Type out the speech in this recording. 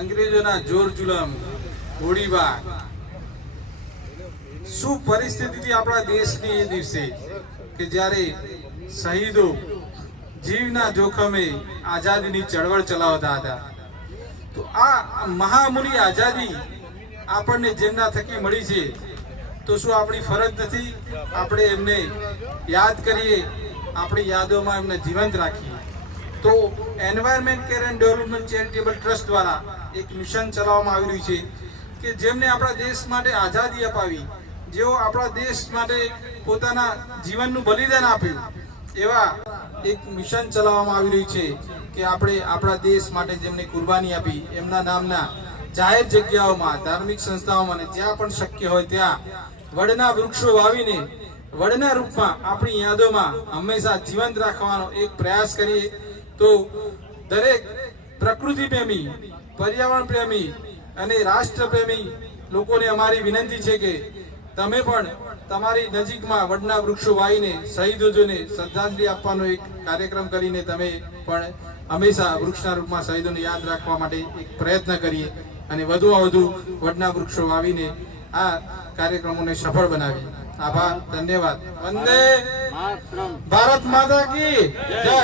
અંગ્રેજોના જોર જુલમ ગોળીબાર શું પરિસ્થિતિ આપણા દેશની એ દિવસે કે જ્યારે શહીદો જીવના જોખમે આઝાદીની ચળવળ ચલાવતા હતા? તો આ મહામુનિ આઝાદી આપણને જેમના થકી મળી છે, તો શું આપણી ફરજ નથી? આપણે એમને યાદ કરીએ, આપણી યાદોમાં એમને જીવંત રાખીએ. તો environment care and development charitable trust દ્વારા એક મિશન ચલાવવામાં આવી રહ્યું છે કે જેમને આપણા દેશ માટે આઝાદી અપાવી, જેઓ આપણા દેશ માટે પોતાના જીવનનું બલિદાન આપ્યું, એવા એક મિશન ચલાવવામાં આવી રહ્યું છે કે આપણે આપણા દેશ માટે જેમને કુરબાની આપી, એમના નામના જાહેર જગ્યાઓમાં, ધાર્મિક સંસ્થાઓમાં જ્યાં પણ શક્ય હોય ત્યાં વડના વૃક્ષો વાવીને, વડના રૂપમાં આપણી યાદોમાં હંમેશા જીવંત રાખવાનો એક પ્રયાસ કરીએ તો દરેક પ્રકૃતિ પ્રેમી પર્યાવરણ પ્રેમી અને રાષ્ટ્ર પ્રેમી લોકોને અમારી વિનંતી છે કે તમે પણ તમારી નજીકમાં વડના વૃક્ષો વાવીને શહીદોને શ્રદ્ધાંજલિ આપવાનો એક કાર્યક્રમ કરીને તમે પણ હંમેશા વૃક્ષના રૂપમાં શહીદોને યાદ રાખવા માટે એક પ્રયત્ન કરીએ અને વધુમાં વધુ વડના વૃક્ષો વાવીને આ કાર્યક્રમોને સફળ બનાવીએ. આભાર ધન્યવાદ. વંદે ભારત માતા કી જય.